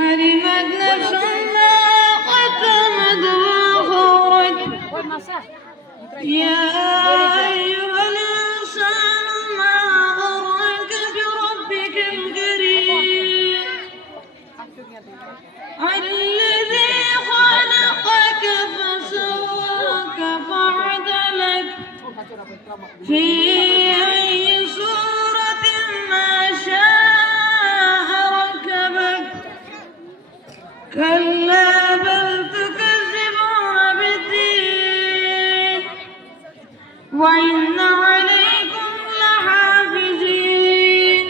علمت نفس ما قدمت وأخرت يا أيها الإنسان ما غرك بربك الكريم الذي خلقك فسواك فعدلك في أي صورة ما شاء ركبك كلا بل تكذبون بالدين وإن عليكم لحافظين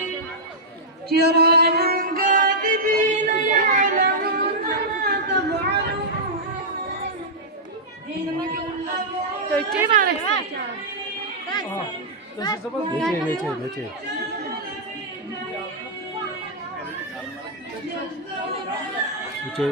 كراما كاتبين يعلمون ما تفعلون নেচে উঠে